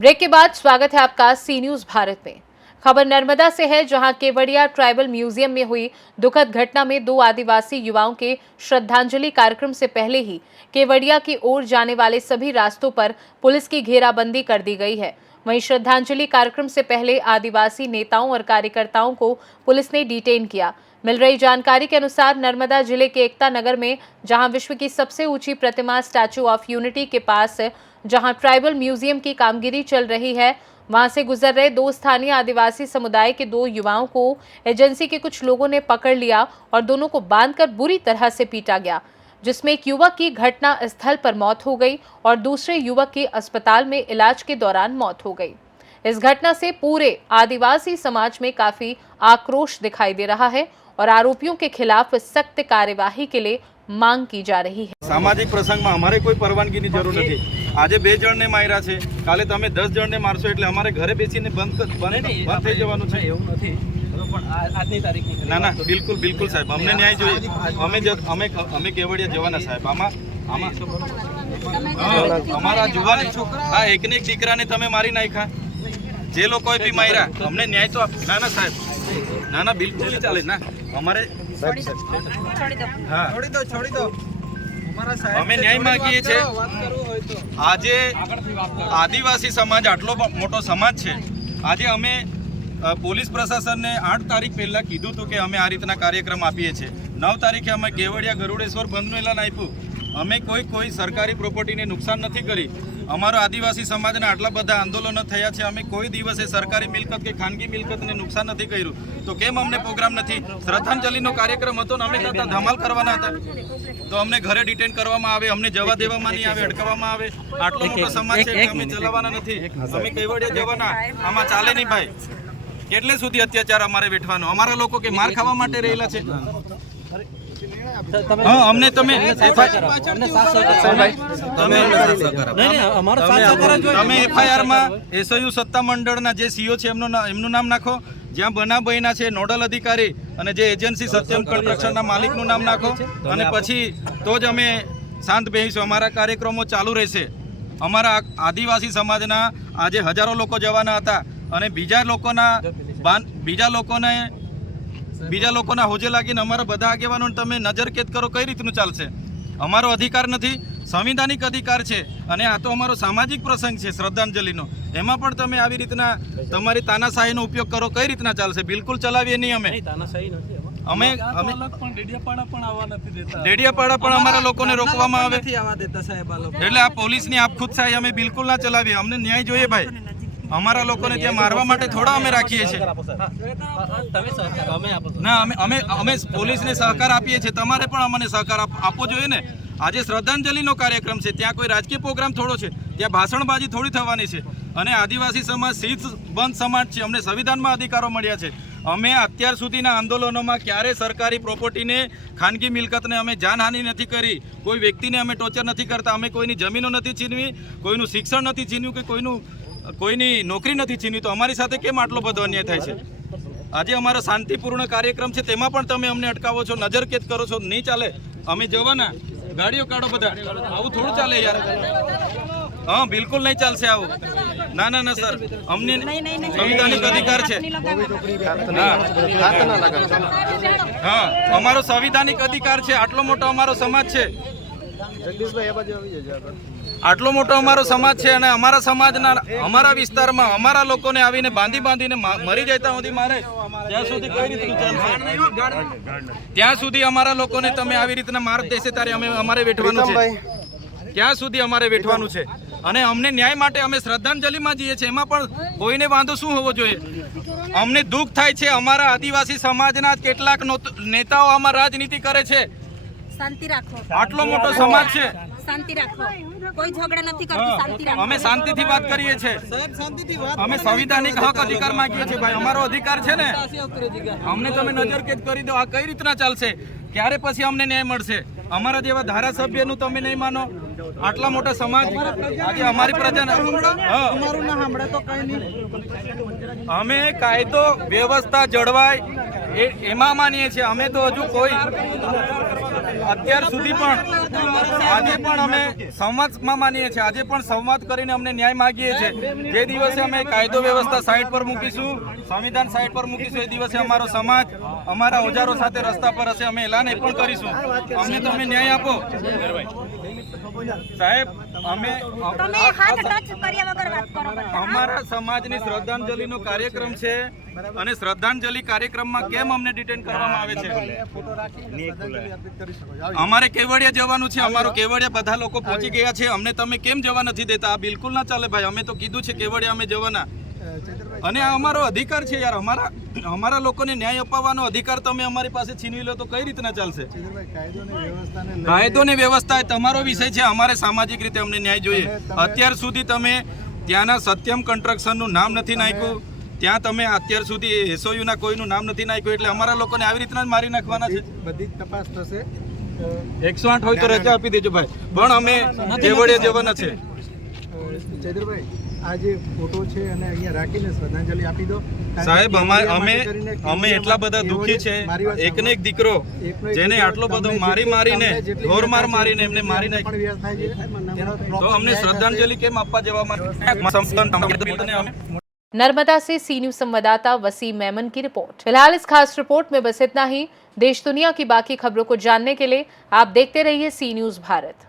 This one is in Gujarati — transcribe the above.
ब्रेक के बाद स्वागत है आपका सी न्यूज भारत में। खबर नर्मदा से है, जहां केवड़िया ट्राइबल म्यूजियम में हुई दुखद घटना में 2 आदिवासी युवाओं के श्रद्धांजलि कार्यक्रम से पहले ही केवड़िया की ओर जाने वाले सभी रास्तों पर पुलिस की घेराबंदी कर दी गई है। वहीं श्रद्धांजलि कार्यक्रम से पहले आदिवासी नेताओं और कार्यकर्ताओं को पुलिस ने डिटेन किया। मिल रही जानकारी के अनुसार नर्मदा जिले के एकता नगर में, जहां विश्व की सबसे ऊंची प्रतिमा स्टैचू ऑफ यूनिटी के पास जहां ट्राइबल म्यूजियम की कामगिरी चल रही है, वहां से गुजर रहे 2 स्थानीय आदिवासी समुदाय के 2 युवाओं को एजेंसी के कुछ लोगों ने पकड़ लिया और दोनों को बांधकर बुरी तरह से पीटा गया, जिसमें एक युवक की घटना स्थल पर मौत हो गई और दूसरे युवक की अस्पताल में इलाज के दौरान मौत हो गई। इस घटना से पूरे आदिवासी समाज में काफी आक्रोश दिखाई दे रहा है और आरोपियों के खिलाफ सख्त कार्यवाही के लिए मांग की जा रही है। सामाजिक प्रसंग में अमारे कोई परवानगी की जरूर नहीं। आज 2 जण ने मार्या छे, काले तमे 10 जण ने मारशो एटले अमारे घरे बेसीने बंद थई जवानुं छे एवुं नथी। आजनी तारीखनी ना ना बिल्कुल बिल्कुल साहेब, अमने न्याय जोईए। अमे केवड़िया जवाना साहेब। आमा अमारा जुवान आ एकने एक दीकराने तमे मारी नाख्या, जे लोकोए बी मार्या अमने न्याय तो ना ना साहेब, ना ना बिल्कुल नहीं चाले ना। अमारे छोड़ी दो અમે ન્યાય માંગીએ છીએ। આજે આદિવાસી સમાજ આટલો મોટો સમાજ છે। આજે અમે પોલીસ પ્રશાસનને 8 તારીખ પહેલા કીધું હતું કે અમે આ રીતના કાર્યક્રમ આપીએ છીએ। 9 તારીખે અમે કેવડિયા ગરુડેશ્વર બંધનું એલાન આપ્યું। અમે કોઈ સરકારી પ્રોપર્ટીને નુકસાન નથી કરી। અમારો આદિવાસી સમાજને આટલા બધા આંદોલનો થયા છે, અમે કોઈ દિવસે સરકારી મિલકત કે ખાનગી મિલકતને નુકસાન નથી કર્યું, તો કેમ અમને પ્રોગ્રામ નથી? શ્રદ્ધાંજલિનો કાર્યક્રમ હતો ને અમે કરતા ધમાલ કરવાના હતા, તો અમને ઘરે ડિટેન કરવામાં આવે, અમને જવા દેવામાં નહીં આવે, અટકાવવામાં આવે। આટલો મોટો સમાજ છે કે અમે ચલાવવાના નથી, અમે કેવડિયા જવાના, આમાં ચાલે નહીં ભાઈ। કેટલે સુધી અત્યાચાર અમારે વેઠવાનો? અમારા લોકો કે માર ખાવા માટે રહેલા છે? હા, અમને તમે એફઆઈઆર માં એસયુ સત્તા મંડળના જે સીઓ છે એમનું નામ નાખો, જ્યાં બનાવ બન્યા છે નોડલ અધિકારી અને જે એજન્સી સત્યમ કન્સ્ટ્રક્શનના માલિકનું નામ નાખો, અને પછી તો જ અમે શાંત બેસીશું। અમારા કાર્યક્રમો ચાલુ રહેશે। અમારા આદિવાસી સમાજના આજે હજારો લોકો જવાના હતા અને બીજા લોકોના હોજે લાગીને અમારા બધા આગેવાનોને તમે નજરકેદ કરો, કઈ રીતનું ચાલશે? અમારો અધિકાર નથી, સંવિધાનિક અધિકાર છે, અને આ તો અમારો સામાજિક પ્રસંગ છે શ્રદ્ધાંજલિનો, એમાં પણ તમે આવી રીતના તમારી તાનાશાહીનો ઉપયોગ કરો, કઈ રીતના ચાલશે? બિલકુલ ચલાવીએ નહીં અમે। ડેડિયાપાડા પણ અમારા લોકોને રોકવામાં આવે, એટલે આ પોલીસની આપખુદશાહી અમે બિલકુલ ના ચલાવીએ। અમને ન્યાય જોઈએ ભાઈ। અમારા લોકોને ત્યાં મારવા માટે થોડા અમે રાખીએ છીએ ના, અમે પોલીસને સહકાર આપીએ છીએ, તમારે પણ અમને સહકાર આપવો જોઈએ ને। આજે શ્રદ્ધાંજલિનો કાર્યક્રમ છે, ત્યાં કોઈ રાજકીય પ્રોગ્રામ થોડો છે, ત્યાં ભાષણબાજી થોડી થવાની છે। અને આદિવાસી સમાજ શીર્ષબંધ સમાજ છે, અમને સંવિધાનમાં અધિકારો મળ્યા છે। અમે અત્યાર સુધીના આંદોલનોમાં ક્યારે સરકારી પ્રોપર્ટીને, ખાનગી મિલકતને અમે જાનહાનિ નથી કરી, કોઈ વ્યક્તિને અમે ટોર્ચર નથી કરતા, અમે કોઈની જમીનો નથી છીનવી, કોઈનું શિક્ષણ નથી છીન્યું કે કોઈની નોકરી નથી છીનવી, તો અમારી સાથે કેમ આટલો બધો અન્યાય થાય છે? આજે અમારો શાંતિપૂર્ણ કાર્યક્રમ છે, તેમાં પણ તમે અમને અટકાવો છો, નજરકેદ કરો છો, નહીં ચાલે। અમે જવાના, ગાડીઓ કાઢો બધા, આવું થોડું ચાલે યાર। હા, બિલકુલ નહીં ચાલશે આવું। ના ના ના સર, અમને સંવિધાનિક અધિકાર છે। હા, અમારો સંવિધાનિક અધિકાર છે, આટલો મોટો અમારો સમાજ છે, આટલો મોટો અમારો સમાજ છે, અને અમારા સમાજના અમારા વિસ્તારમાં અમારા લોકોને આવીને બાંધીને મરી જાય ત્યાં સુધી મારે, ત્યાં સુધી કઈ રીતનું ચાલશે? ત્યાં સુધી અમારા લોકોને તમે આવી રીતના માર દેશે ત્યારે અમારે વેઠવાનું છે, ક્યાં સુધી અમારે વેઠવાનું છે? અને અમને ન્યાય માટે અમે શ્રદ્ધાંજલિમાં જઈએ છીએ, એમાં પણ કોઈને વાંધો શું હોવો જોઈએ? અમને દુઃખ થાય છે, અમારા આદિવાસી સમાજના કેટલાક નેતાઓ આમાં રાજનીતિ કરે છે। શાંતિ રાખો, આટલો મોટો સમાજ છે, શાંતિ રાખો, કોઈ ઝઘડા નથી કરતું, શાંતિ રાખો। અમે શાંતિથી વાત કરીએ છીએ, અમે સંવિધાનિક હક અધિકાર માંગીએ છીએ ભાઈ, અમારો અધિકાર છે ને। અમને તમે નજરકેદ કરી દો, આ કઈ રીતના ચાલશે? ક્યારે પછી અમને ન્યાય મળશે? અમારા જેવા ધારાસભ્યનું તમે નહીં માનો, આટલા મોટા સમાજ આજે અમારી પ્રજાને અમે કાયદો વ્યવસ્થા જળવાય એમાં માનીએ છીએ। અમે તો હજુ કોઈ અત્યાર સુધી પણ આજે પણ અમે સંવાદમાં માનીએ છીએ, આજે પણ સંવાદ કરીને અમને ન્યાય માગીએ છીએ. જે દિવસે અમે કાયદો વ્યવસ્થા સાઈડ પર મૂકીશું, સંવિધાન સાઈડ પર મૂકીશું, એ દિવસે અમારો સમાજ અમારા ઓજારો સાથે રસ્તા પર હશે. અમે એલાન એ પણ કરીશું. અમને તમે ન્યાય આપો સાહેબ. અમે તમે હાથ ટચ કર્યા વગર વાત કરો બધા. અમારા સમાજની શ્રદ્ધાંજલિનો કાર્યક્રમ છે અને શ્રદ્ધાંજલિ કાર્યક્રમમાં કેમ અમને ડિટેન કરવામાં આવે છે? અમારે કેવડિયા જવાનું છે. અમારો કેવડિયા બધા લોકો પહોંચી ગયા છે. અમને તમે કેમ જવા નથી દેતા? આ બિલકુલ ના ચાલે ભાઈ. અમે તો કીધું છે કેવડિયા અમે જવાના, અને આ અમારો અધિકાર છે યાર. અમારા લોકોને ન્યાય અપાવવાનો અધિકાર તમે અમારી પાસે છીનવી લો તો કઈ રીતના ચાલશે? કાયદો ને વ્યવસ્થા એ તમારો વિષય છે. અમારે સામાજિક રીતે અમને ન્યાય જોઈએ. અત્યાર સુધી તમે ત્યાંના સત્યમ કન્સ્ટ્રક્શનનું નામ નથી નાખ્યું, ત્યાં તમે અત્યાર સુધી એસઓયુના કોઈનું નામ નથી નાખ્યું, એટલે અમારા લોકોને આવી રીતના જ મારી નાખવાના છે. બધી જ તપાસ થશે. 108 હોય તો રજા આપી દેજો ભાઈ, પણ અમે કેવડિયા જવાના છે. ચૈતરભાઈ, આ જે ફોટો છે અને અહીંયા રાખીને શ્રદ્ધાંજલિ આપી દો સાહેબ. અમે એટલા બધા દુઃખી છે. એકને એક દીકરો જેને આટલો બધો મારીને ઢોર મારીને એમને મારી નાખ્યો, તો અમને શ્રદ્ધાંજલિ કેમ આપવા જવામાં? नर्मदा से सी न्यूज संवाददाता वसीम मेमन की रिपोर्ट। फिलहाल इस खास रिपोर्ट में बस इतना ही। देश दुनिया की बाकी खबरों को जानने के लिए आप देखते रहिए सी न्यूज भारत।